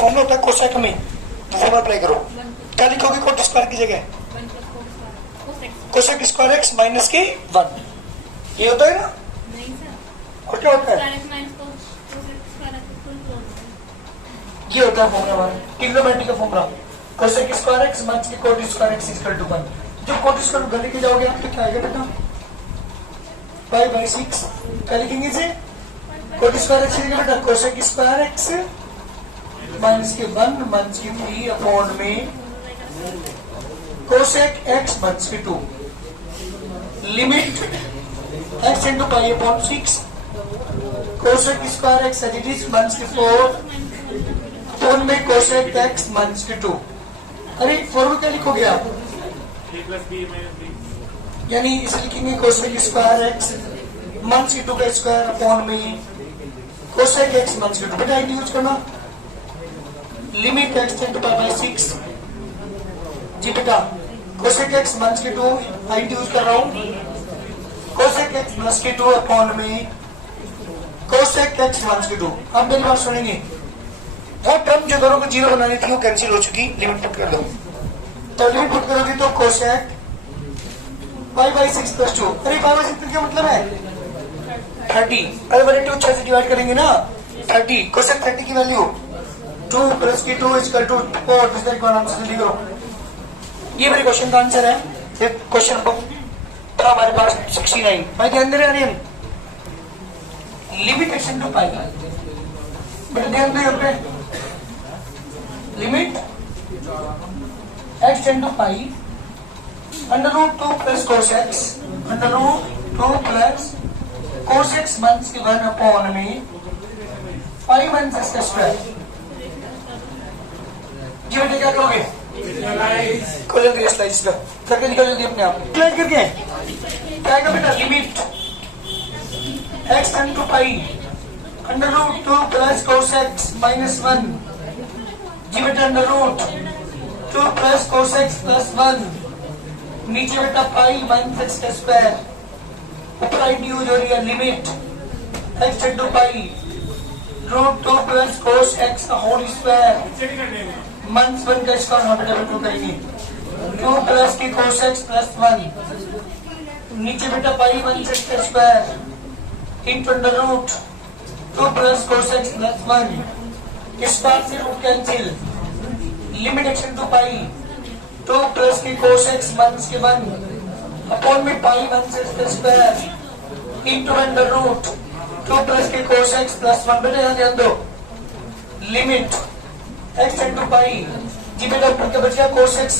Formula होता है cosec में, तो फॉर्मूला अप्लाई करो। क्या लिखोगे कोट स्क्वायर की जगह? कोसेक स्क्वायर एक्स माइनस के 1, ये होता है ना? और क्या होता है? ये होता है फॉर्मूला हमारा ट्रिग्नोमेट्री का formula, cosec square x minus के cot square x equal to 1। जब कोट स्क्वायर घर लेके जाओगे आप तो क्या आएगा बेटा? Pi by 6। क्या लिखेंगे इसे? कोट स्क्वायर एक्स लिखेंगे बेटा कोसेक स्क्वायर एक्स माइनस के 1 माइनस के 3 अपॉन में कोसेक एक्स माइनस के 2, limit x into pi upon 6 cosec square x as it is minus के 4 अपॉन में कोसेक एक्स माइनस के 2। अरे 4 में क्या लिखोगे आप? यानी इसे लिखेंगे कोसेक स्क्वायर एक्स माइनस के 2 का स्क्वायर अपॉन में कोसेक एक्स माइनस के 2। बेटा यूज करना limit x into pi by 6। जी बेटा कोसेक एक्स माइनस के 2 हाइट यूज कर रहा हूँ, कोसेक एक्स प्लस के 2 अपॉन में कोसेक एक्स माइनस के 2। अब मेरी बात सुनेंगे, वो टर्म जो दोनों को 0 बनानी थी वो कैंसिल हो चुकी, लिमिट पुट कर दो। तो लिमिट पुट करोगे तो कोसेक पाई बाई 6 प्लस 2। अरे पाई बाई 6 क्या मतलब है? 30। अरे 1/2 6 से डिवाइड करेंगे ना 30। कोसेक 30 की वैल्यू 2 प्लस की 2 इक्वल टू 4। इस तरीके का आंसर जल्दी करो। ये मेरे क्वेश्चन का आंसर है। एक क्वेश्चन बुक था हमारे पास 69। भाई ध्यान दे रहे हैं? लिमिट एक्स इंटू पाई, बेटा ध्यान दो यहाँ पे, limit x into pi under root 2 plus cos x, under root 2 plus cos x minus के 1 अपॉन में पाई माइनस एक्स का स्क्वायर। जी बेटा क्या करोगे? को जल्दी स्लाइस का करके निकाल जल्दी अपने आप स्लाइड करके क्या आएगा बेटा? Limit x into pi under root 2 plus cos x minus 1। जी बेटा under root 2 plus cos x plus 1, नीचे बेटा पाई माइनस एक्स का स्क्वायर, ऊपर आई यूज हो रही है limit x into pi root 2 plus cos x का होल स्क्वायर माइनस 1 का स्क्वायर। हाँ बेटा बेटा करेंगे 2 प्लस की कोस एक्स प्लस 1, नीचे बेटा पाई माइनस एक्स का square into under root 2 plus cos x plus 1। इस बात से root cancel, limit x into pi 2 plus की कोस एक्स माइनस के 1 अपॉन में पाई माइनस एक्स का square into under root 2 plus की कोस एक्स प्लस 1। बेटा यहाँ ध्यान दो, लिमिट एक्स इंटू पाई, जी बेटा ऊपर क्या बचा cos x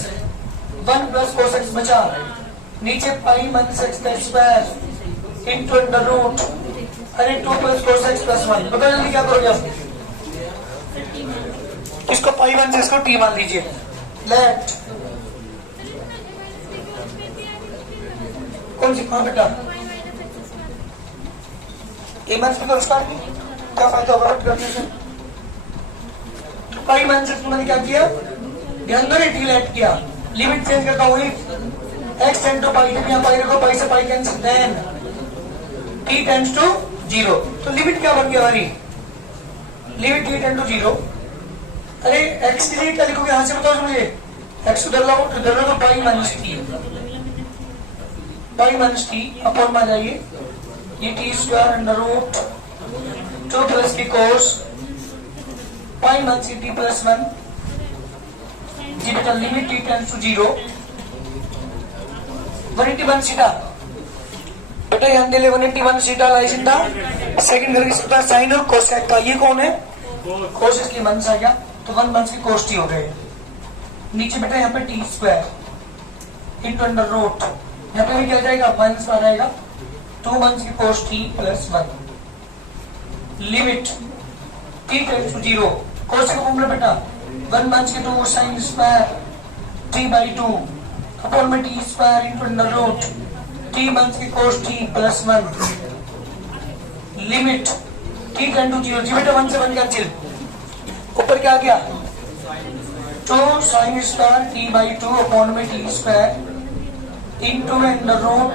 1 plus cos x बचा, नीचे पाई माइनस एक्स का स्क्वायर इंटू अंडर रूट अरे 2 प्लस कोस एक्स प्लस 1। पता जल्दी क्या करोगे आप? इसको पाई माइनस एक्स को टी मान लीजिए। लेट कौन सी? हाँ बेटा ए माइनस बी को स्क्वायर क्या फायदा होगा करने से? पाई माइनस एक्स मैंने क्या किया? ध्यान दो, टी लेट किया, लिमिट चेंज करता हूँ एक्स टेंड टू पाई, यहाँ पाई रखो, पाई से pi cancel, then T tends to 0। तो लिमिट क्या बन गया हमारी? Limit T tend to 0। अरे एक्स के लिए क्या लिखोगे यहाँ से बताओ मुझे? एक्स को डर लो तो pi minus T, pi minus T upon में जाइए ये T square under root 2 plus की cos pi minus T plus 1। जी बेटा लिमिट टी टेंड्स टू 0 181 सीटा। बेटा यहाँ दे ले 181 सीटा लाई सीटा सेकंड घर की सीटा साइन और कोसेक का। ये कौन है? कोस इसकी माइनस आ गया तो 1 माइनस की कोस टी हो गए। नीचे बेटा यहाँ पे T square into under root, यहाँ पे भी क्या जाएगा? माइनस आ जाएगा 2 माइनस की cos t plus 1। Limit t tends to 0, cos का फॉर्मूला बेटा 1 माइनस की 2 sine square t by 2 upon में t square into under root t minus की cos t plus 1। Limit T tend to 0। जी बेटा 1 से 1 कैंसिल, ऊपर क्या आ गया? 2 sine square t by 2 upon में t square into under root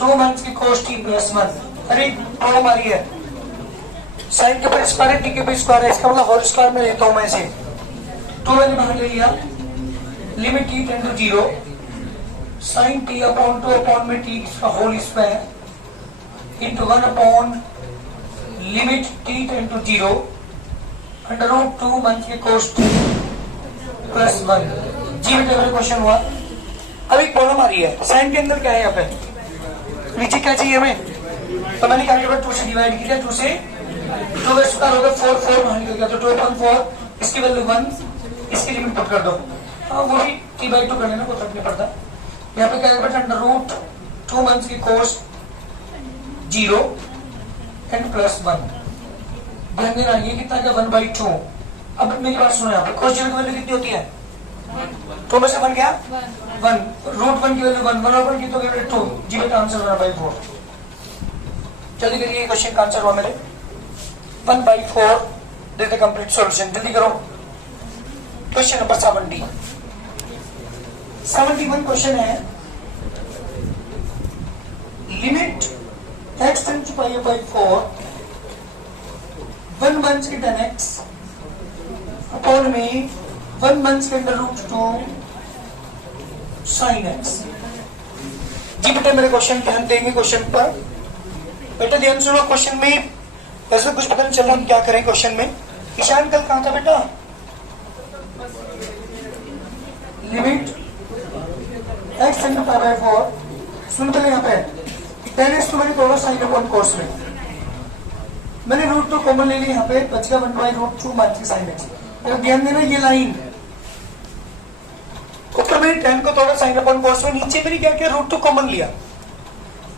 2 minus की कोस टी प्लस 1। अरे 2 हमारी है साइन के ऊपर स्क्वायर है, टी के ऊपर स्क्वायर है, इसका मतलब होल स्क्वायर में लेता हूं मैं इसे। 2 मैंने बाहर ले लिया, limit T tend to 0 sine T upon 2 upon में टी इसका whole square into 1 upon limit T tend to 0 under root 2 मंथ के कोस टी प्लस 1। जी बेटा मेरा क्वेश्चन हुआ। अब एक प्रॉब्लम आ रही है, साइन के अंदर क्या है, यहाँ पे नीचे क्या चाहिए हमें, तो मैंने क्या किया 2 से डिवाइड किया, 2 से 2 का स्क्वायर होगा 4, 4 बाहर निकल गया तो 2/4, इसकी वैल्यू 1, इसकी लिमिट पुट कर दो। हाँ वो भी t/2 कर लेना, कोई फर्क नहीं पड़ता। यहाँ पे क्या है बेटा, अंडर रूट 2 मंथ्स की कोस 0 एंड प्लस 1। ध्यान देना ये कितना क्या 1/2। अब मेरी बात सुनो, यहाँ पे कोस 0 की वैल्यू कितनी होती है, 2 में से 1 क्या 1, रूट 1 की वैल्यू 1, 1/1 की तो 2। जी बेटा आंसर 1/4। जल्दी करिए, क्वेश्चन का आंसर हुआ मेरे 1/4 दिस द कंप्लीट सॉल्यूशन। जल्दी करो। क्वेश्चन नंबर 71 क्वेश्चन है, लिमिट x टेंड टू π/4 1 मंथ की tan x अपॉन में 1 मंथ के अंडर रूट 2 sin x। जी बेटा मेरे क्वेश्चन ध्यान देंगे, क्वेश्चन पर बेटा ध्यान सुनो। क्वेश्चन में वैसे कुछ पता नहीं चल रहा हम क्या करें क्वेश्चन में। ईशान कल कहाँ था बेटा, लिमिट x टेंड टू π/4 सुन पहले यहाँ पे tan x तो मैंने तोड़ा साइन अपॉन कोस में, मैंने रूट 2 कॉमन ले लिया, यहाँ पे बच गया 1/√2 माइनस साइन x। अगर ध्यान देना ये लाइन ऊपर मैंने tan को तोड़ा साइन अपॉन कोस में, नीचे मैंने क्या किया रूट 2 कॉमन लिया।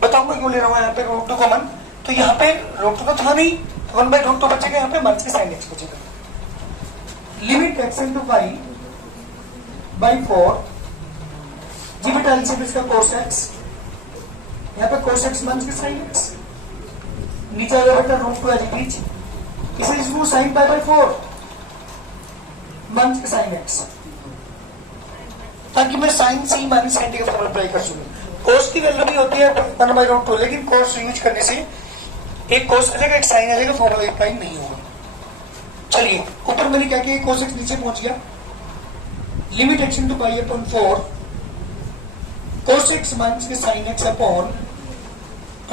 बताऊंगा क्यों ले रहा हूँ यहाँ पे रूट 2 कॉमन, तो यहाँ पे रूट 2 तो था नहीं, 1/√2 बचेगा, यहाँ पे माइनस के साइन x बचेगा। लिमिट x टेंड टू π/4 जी बेटा एलसीएम इसका cos x, यहाँ पे cos x माइनस के साइन x, नीचे आ गया बेटा रूट 2 एज इट इज, इसे इसको साइन π/4 माइनस के साइन x, ताकि मैं sine c minus sine t का फॉर्मूला अप्लाई कर सकूं। cos की वैल्यू भी होती है 1/√2, लेकिन cos यूज करने से एक cos आ जाएगा एक साइन आ जाएगा, फॉर्मूला अप्लाई नहीं होगा। चलिए ऊपर मैंने क्या किया, cos x नीचे पहुंच गया, limit x into π/4 cos x minus के sine x upon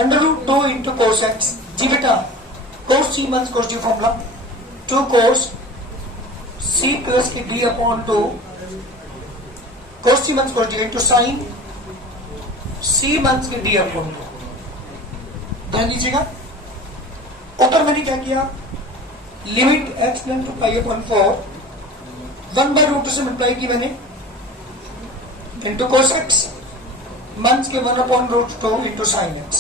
under root 2 into cos x। जी बेटा cos c minus cos d formula 2 cos c plus के d upon 2 cos c minus cos d into sine c minus के d upon 2। ध्यान दीजिएगा, ऊपर मैंने क्या किया, लिमिट x टेंड टू π/4 1/√2 से मल्टीप्लाई की मैंने इंटू cos x माइनस के 1/√2 इंटू साइन x।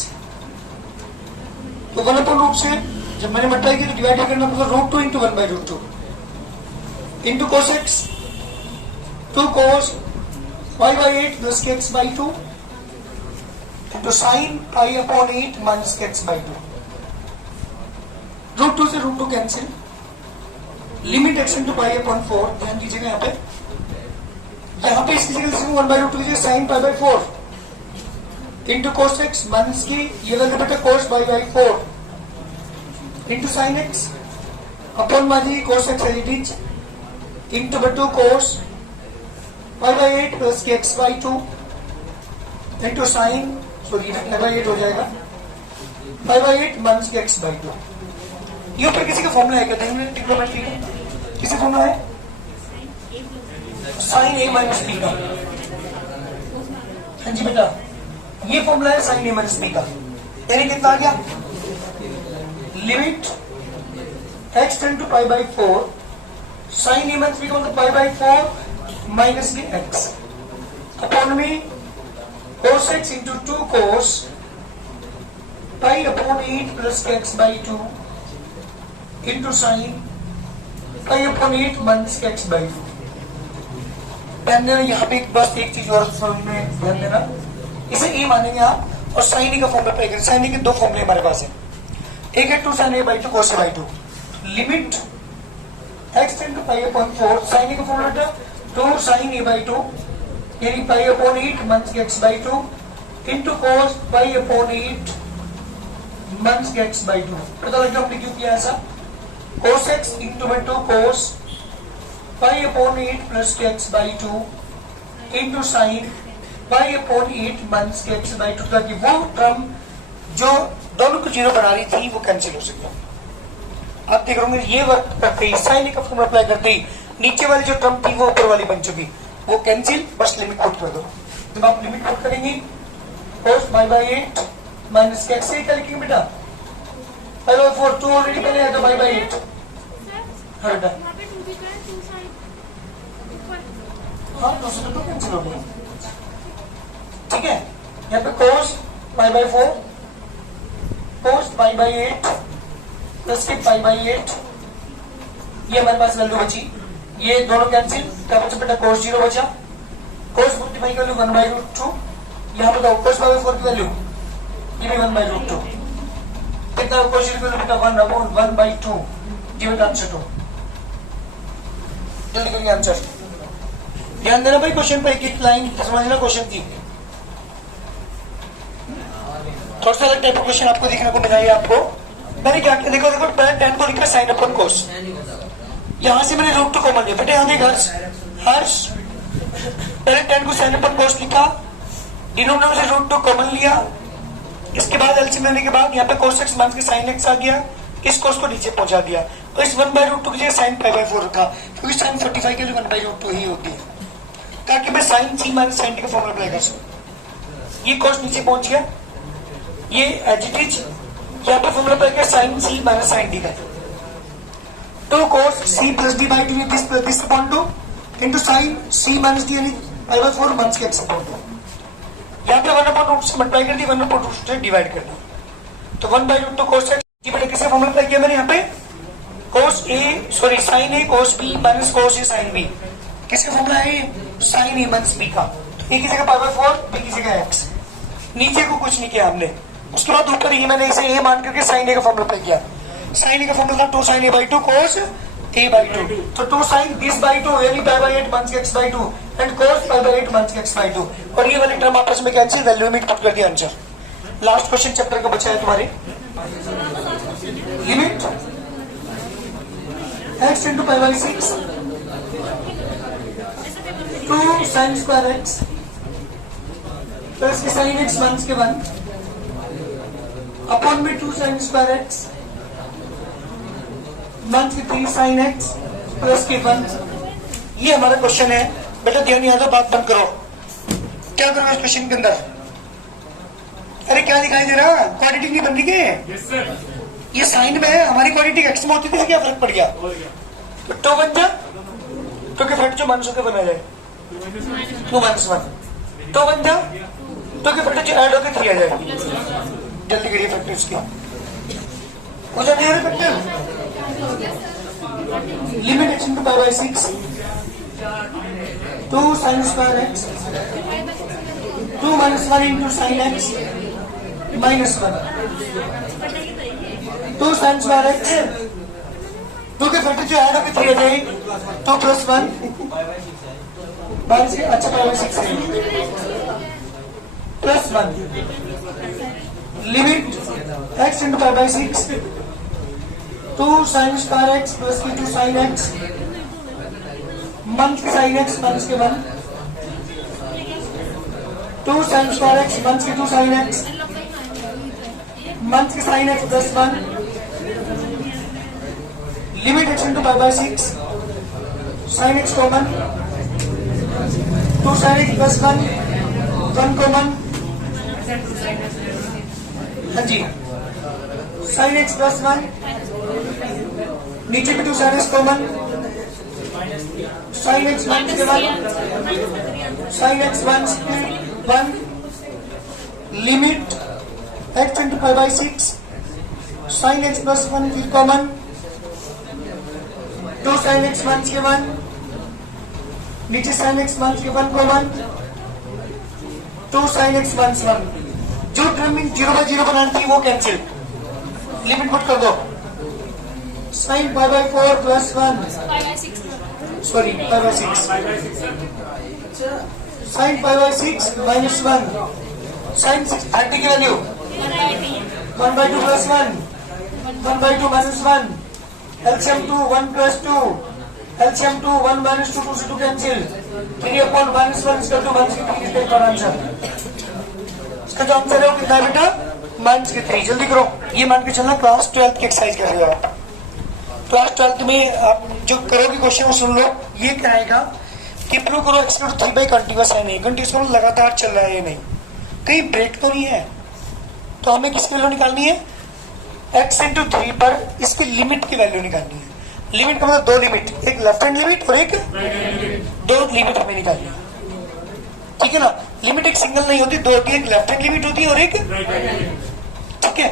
तो 1/√2 से जब मैंने मल्टीप्लाई की तो डिवाइड करना मतलब √2 into 1/√2 into cos x 2 cos π/8 plus के x/2 इंटू साइन π/8 माइनस के x/2। √2 से √2 कैंसिल, लिमिट x इंटू π/4। ध्यान दीजिएगा यहाँ पे इसकी जगह 1/√2 की sine π/4 into cos x minus की ये वैल्यू बेटा cos π/4 into sine x upon माजी cos x as it is into 2 cos π/8 plus के x/2 इंटू साइन सॉरी π/8 हो जाएगा π/8 माइनस के x/2। ये ऊपर किसी का फॉर्मूला है क्या, ट्रिग्नोमेट्री का किसी फॉर्मूला है, साइन a माइनस b का। हाँ जी बेटा ये फॉर्मूला है साइन a माइनस b का, यानी कितना आ गया, limit x tend to π/4 sine a minus b का मतलब π/4 माइनस के x अपॉन में cos x into 2 cos π/8 plus के x/2 इंटू साइन π/8 माइनस के x/2। ध्यान देना यहाँ पे बस एक चीज और समझ में ध्यान देना, इसे ए मानेंगे आप और साइन ए का फॉर्मूला अप्लाई करें। साइन ए के दो फॉर्मूले हमारे पास है, एक है 2 sin a/2 cos a/2, limit x tend to π/4 sine a का फॉर्मूला था 2 sin a/2 यानी π/8 माइनस के x/2 इंटू cos π/8 मंथ्स के x by 2। पता लग गया हमने क्यों किया ऐसा? cos x into 2 cos pi upon 8 plus के x by 2 into sin pi upon 8 months के x by 2, ताकि वो टर्म जो दोनों को जीरो बना रही थी वो कैंसिल हो सके। आप देख रहे होंगे ये वर्क करते ही साइन का फॉर्मूला अप्लाई करते ही नीचे वाली जो टर्म थी वो ऊपर वाली बन चुकी, वो कैंसिल, बस लिमिट पुट कर दो। जब आप लिमिट पुट करेंगे cos pi by 8 माइनस के x से क्या लिखेंगे बेटा? pi by 4 2 ऑलरेडी पहले है तो pi by 8 हर डन। हाँ तो उससे तो कैंसिल हो गया, ठीक है। यहाँ पे cos pi by 4 cos pi by 8 plus के pi by 8, ये हमारे पास वैल्यू बची, ये दोनों कैंसिल, क्या बचा बेटा? cos 0 बचा, cos 45 की वैल्यू 1 by root 2, यहाँ बताओ cos pi by 4 की वैल्यू, ये भी 1 by root 2, कितना cos 0 की वैल्यू बेटा? 1 upon 1 by 2, give it answer 2। जल्दी करिए आंसर, ध्यान देना भाई क्वेश्चन पे, एक एक लाइन समझना क्वेश्चन की। थोड़ा सा अलग टाइप का क्वेश्चन आपको देखने को मिला है। आपको मैंने क्या किया, देखो पहले tan को लिखा साइन अपन कोस, यहां से मैंने रूट 2 कॉमन लिया बेटे। यहां देख हर्ष पहले tan को साइन अपन कोस लिखा, डिनोमिनेटर से रूट 2 कॉमन लिया, इसके बाद एलसीएम लेने के बाद यहाँ पे cos x माइनस के sin x आ गया, इस कोस को नीचे पहुंचा दिया और इस 1 by root 2 की जगह sin pi by 4 रखा, क्योंकि sin 45 के लिए 1 by root 2 ही होती है, ताकि मैं sin c minus sin t का फॉर्मूला अप्लाई कर सकूं। ये कोस नीचे पहुंच गया, ये एज इट इज यहाँ पे फॉर्मूला अप्लाई किया sin c minus sin d का, 2 cos c plus d by 2 this upon 2 into sin c minus d यानी pi by 4 मंथ्स के x अपॉन 2। यहाँ पे 1 अपॉन रूट से मल्टीप्लाई कर दी, 1 अपॉन रूट से डिवाइड कर दी, तो 1 by root 2 cos x जी बेटा किसका फॉर्मूला अप्लाई किया मैंने यहाँ पे? cos a sorry sin a cos b minus cos a sin b, किसका फॉर्मूला है? sin a माइनस b का, तो a की जगह pi by 4, b की जगह x, नीचे को कुछ नहीं किया हमने। उसके बाद ऊपर ही मैंने इसे a मान करके sin a का फॉर्मूला अप्लाई किया, sin a का फॉर्मूला था 2 sin a by 2 cos a by 2, तो 2 sin this by 2 यानी pi by 8 minus x by 2 and cos pi by 8 minus x by 2, और ये वाली टर्म आपस में कैंसिल, वैल्यू में पुट कर दिया आंसर। लास्ट क्वेश्चन चैप्टर का बचा है तुम्हारे, limit x into pi by 6 2 sin square x plus के sin x माइनस के 1 अपॉन में 2 sin square x माइनस के 3 sin x प्लस के 1। ये हमारा क्वेश्चन है बेटा, ध्यान यहाँ तो बात बंद करो। क्या करो इस क्वेश्चन के अंदर? अरे क्या दिखाई दे रहा? क्वाड्रेटिक नहीं बन रही के? ये साइन में है, हमारी क्वाड्रेटिक एक्स में होती थी, क्या फर्क पड़ गया? तो 2 बन जा, तो के फैक्टर जो माइनस होकर बना जाए 2 माइनस 1, 2 बन जा, तो के फैक्टर जो ऐड होकर 3 आ जाए। जल्दी करिए फैक्टर इसके, हो जाने हैं factor. Limit x into pi by 6 2 sin square x 2 minus 1 into sin x minus 1 2 sin square x 2 के फैक्टर जो ऐड होकर 3 आ जाए, 2 plus 1 माइनस, अच्छा pi by 6 plus 1, limit x into pi by 6 2 sin square x plus 2 sin x month के sin x minus के 1 2 sin square x month के 2 sin x month के sin x plus 1 limit x into pi by 6 sin x common 2 sin x plus 1 common, हाँ जी sin x plus 1 नीचे भी 2 sin x common, sin x minus के 1 sin x minus के 1 limit x into pi by 6 sin x plus 1 फिर common 2 sin x minus के 1 नीचे sin x minus के 1 common 2 sin x minus 1, जो terming 0 by 0 बनाती है वो कैंसिल, लिमिट पुट कर दो sin pi by 4 plus 1 sorry pi by 6 sin pi by 6 minus 1 sin 6 30 की value 1/2 plus 1, 1/2 minus 1, LCM 2, 1 plus 2, LCM 2, 1 minus 2, 2 से 2 cancel, 3 upon minus 1 is equal to minus 3 is the answer. इसका जो answer है वो कितना है बेटा? माइनस के 3। जल्दी करो, ये मान के चलना क्लास 12 की एक्सरसाइज कर रहे हो आप। क्लास 12 में आप जो करोगे क्वेश्चन वो सुन लो। ये क्या आएगा कि प्रूव करो x = 3 बाई कंटिन्यूअस है नहीं, कंटिन्यूअस मतलब लगातार चल रहा है ये नहीं, कहीं ब्रेक तो नहीं है। तो हमें किसकी वैल्यू निकालनी है? x × 3 पर इसकी लिमिट की वैल्यू निकालनी है। लिमिट का मतलब दो लिमिट, एक लेफ्ट हैंड लिमिट और एक दो लिमिट हमें निकालनी है, ठीक है ना। लिमिट एक सिंगल नहीं होती, दो होती है, एक लेफ्ट हैंड लिमिट होती है और एक, ठीक है।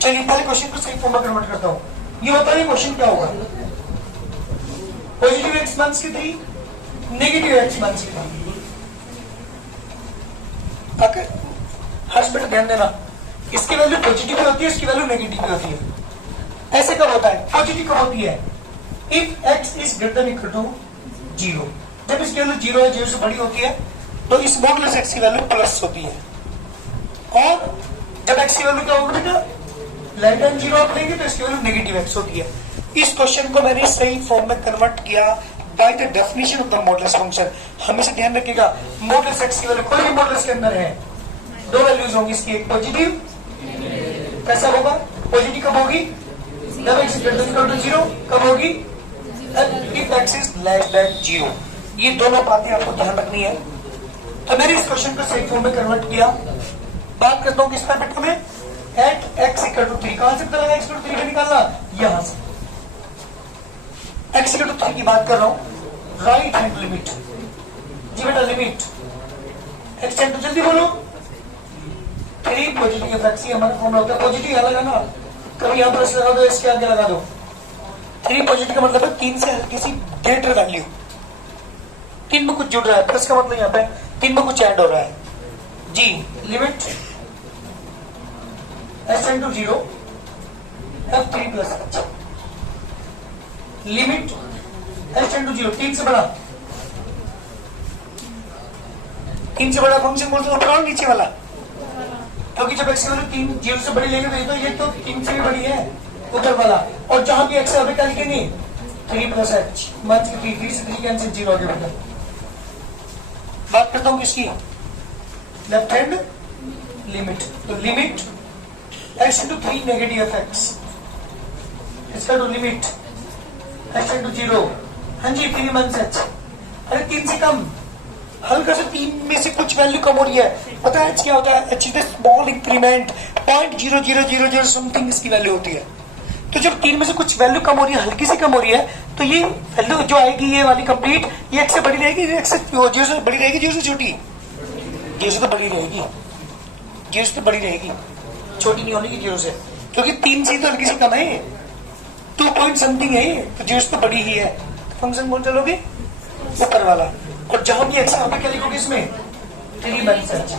चलिए पहले क्वेश्चन को सही फॉर्म में कन्वर्ट करता हूँ। ये बताइए क्वेश्चन क्या होगा? पॉजिटिव x माइनस की 3, नेगेटिव x माइनस की 3। हर्ष बेटा ध्यान देना, इसकी वैल्यू पॉजिटिव होती है, इसकी वैल्यू नेगेटिव होती है। ऐसे कब होता है? पॉजिटिव कब होती है? If x is greater than equal to 0। जब इसकी वैल्यू 0 है, 0 से बड़ी होती है, तो इस मॉडुलस x की वैल्यू प्लस होती है। और जब x की वैल्यू क्या होगी बेटा? लेस देन 0 आप लेंगे तो इसकी वैल्यू नेगेटिव x होती है। इस क्वेश्चन को मैंने सही फॉर्म में कन्वर्ट किया by the definition of the modulus function. हमेशा ध्यान रखिएगा, मॉडुलस x की वैल्यू कोई भी मॉडुलस के अंदर है, दो वैल्यूज होंगी इसकी, एक पॉजिटिव, कैसा होगा? पॉजिटिव कब होगी? जब x greater than equal to 0। कब होगी? If x is less than 0। ये दोनों बातें आपको ध्यान रखनी है। तो मैंने इस क्वेश्चन को सही फॉर्म में कन्वर्ट किया। बात करता हूँ किस पर बेटा में? At x = 3। कहां से पता लगा x = 3 का निकालना? यहां से x = 3 की बात कर रहा हूं। राइट हैंड लिमिट, जी बेटा लिमिट x → जल्दी बोलो 3 पॉजिटिव x, हमारा फॉर्मूला होता है। पॉजिटिव यहां लगाना, कभी यहां प्लस लगा दो, इसके आगे लगा दो। 3 पॉजिटिव का मतलब है 3 से हल्की सी ग्रेटर वैल्यू, 3 में कुछ जुड़ रहा है, प्लस का मतलब यहाँ पे 3 में कुछ ऐड हो रहा है। जी limit s → 0 f3 + h, limit s → 0 3 से बड़ा, 3 से बड़ा फंक्शन बोलते हैं ऊपर और नीचे वाला, क्योंकि जब x की वैल्यू 3 0 से बड़ी लेंगे तो ये तो 3 से भी बड़ी है ऊपर वाला, और जहां भी x है अभी क्या लिखेंगे? 3 + h, मान के 3 से 3 कैंसिल, 0 आ गया बेटा। बात करता हूं किसकी? Left hand limit. तो लिमिट x × 3 नेगेटिव f(x), इसका तो लिमिट x → 0। हाँ जी 3 - h, अरे 3 से कम, हल्का से 3 में से कुछ वैल्यू कम हो रही है। पता है h क्या होता है? h is the small increment, 0.0000 something इसकी वैल्यू होती है। तो जब 3 में से कुछ वैल्यू कम हो रही है, हल्की सी कम हो रही है, तो ये वैल्यू जो आएगी ये वाली कंप्लीट, ये x से बड़ी रहेगी, x से 0 से बड़ी रहेगी, 0 से छोटी, 0 से तो बड़ी रहेगी, 0 से तो बड़ी रहेगी, छोटी नहीं होने की 0 से, क्योंकि 3 से तो हल्की सी कम है, 2 पॉइंट समथिंग है ये, तो 0 से तो बड़ी ही है। फंक्शन बोल चलोगे ऊपर वाला, और जहां भी x है क्या लिखोगे इसमें? 3 - h।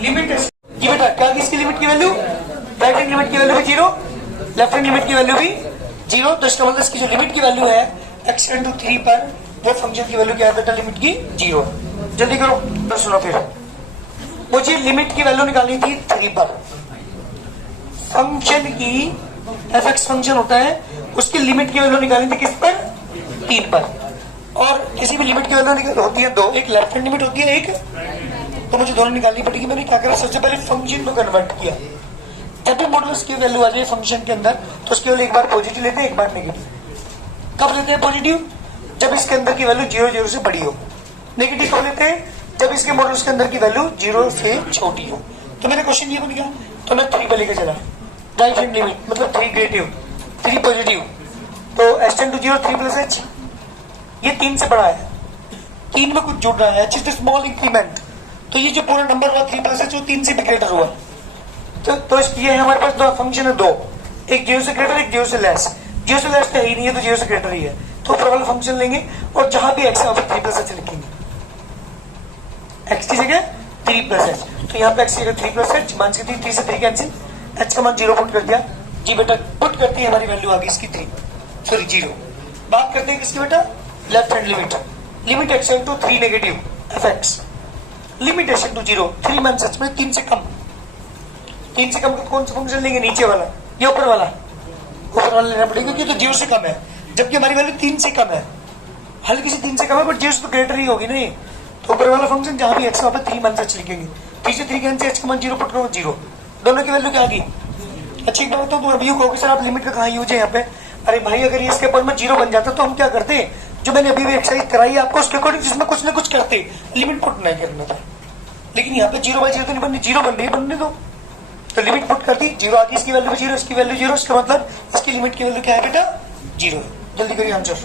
लिमिट ये बेटा क्या, इसकी लिमिट की वैल्यू, राइट हैंड लिमिट की वैल्यू भी 0, लेफ्ट हैंड लिमिट की वैल्यू भी 0। तो इसका मतलब इसकी जो लिमिट की वैल्यू है x → 3 पर, वो फंक्शन की वैल्यू क्या है बेटा? लिमिट की 0। जल्दी करो तो सुनो, फिर मुझे लिमिट की वैल्यू निकालनी थी 3 पर। फंक्शन की f(x) फंक्शन होता है, उसकी लिमिट की वैल्यू निकालनी थी किस पर? 3 पर। और किसी भी लिमिट की वैल्यू होती है 2, एक लेफ्ट हैंड लिमिट होती है, एक, तो मुझे दोनों निकालनी पड़ेगी। मैंने क्या करा? सबसे पहले फंक्शन को कन्वर्ट किया। जब भी मॉडुलस की वैल्यू आ जाए फंक्शन के अंदर, तो उसके लिए एक बार पॉजिटिव लेते हैं, एक बार नेगेटिव। कब लेते हैं पॉजिटिव? जब इसके अंदर की वैल्यू 0 से बड़ी हो। नेगेटिव कब लेते हैं? जब इसके मॉडुलस के अंदर की वैल्यू 0 से छोटी हो। तो मेरा क्वेश्चन ये बन गया, तो मैं 3 पे लेके चला, राइट हैंड लिमिट मतलब 3 नेगेटिव 3 पॉजिटिव, तो s → 0 3 + h, ये 3 से बड़ा है, 3 में कुछ जुड़ रहा है, h is the small increment, तो ये जो पूरा नंबर हुआ 3 + h, वो 3 से भी ग्रेटर हुआ। तो ये हमारे पास दो फंक्शन है, दो, एक 0 से ग्रेटर, एक 0 से लेस। 0 से लेस तो है ही नहीं है, तो 0 से ग्रेटर ही है, तो ऊपर वाला फंक्शन लेंगे, और जहां भी x है वहां 3 + h लिखेंगे, x की जगह 3 + h। तो यहाँ पे x की जगह 3 + h, मान के 3 से 3 कैंसिल, h का मान 0 पुट कर दिया। जी बेटा पुट करते हैं, हमारी वैल्यू आ गई इसकी 0। बात करते हैं किसकी बेटा? Left hand limit. Limit x → 3 negative f(x), limit s → 0 3 - h में 3 से कम, 3 से कम कौन सा फंक्शन लेंगे? नीचे वाला, ये ऊपर वाला लेना पड़ेगा क्योंकि तो 0 से कम है, जबकि हमारी वैल्यू 3 से कम है, हल्की सी 3 से कम है, बट 0 से तो ग्रेटर ही होगी नहीं। तो ऊपर वाला फंक्शन जहां भी x वहां पर 3 मान से लिखेंगे, 3 से 3 कैंसिल, h का मान 0 पुट करो 0, दोनों की वैल्यू क्या आ गई? अच्छी बात बताऊं, तो अभी यू कहोगे सर आप लिमिट का कहाँ यूज है यहाँ पे? अरे भाई अगर इसके ऊपर में 0 बन जाता तो हम क्या करते? जो मैंने अभी भी एक्सरसाइज कराई आपको उसके अकॉर्डिंग जिसमें कुछ ना कुछ करते, लिमिट पुट नहीं करना था। लेकिन यहाँ पे 0/0 तो नहीं बननी, 0 बन रही है, बनने दो। तो लिमिट पुट कर दी, 0 आ गई, इसकी वैल्यू 0, इसकी वैल्यू 0, इसका मतलब इसकी लिमिट की वैल्यू क्या है बेटा? 0। जल्दी करिए आंसर।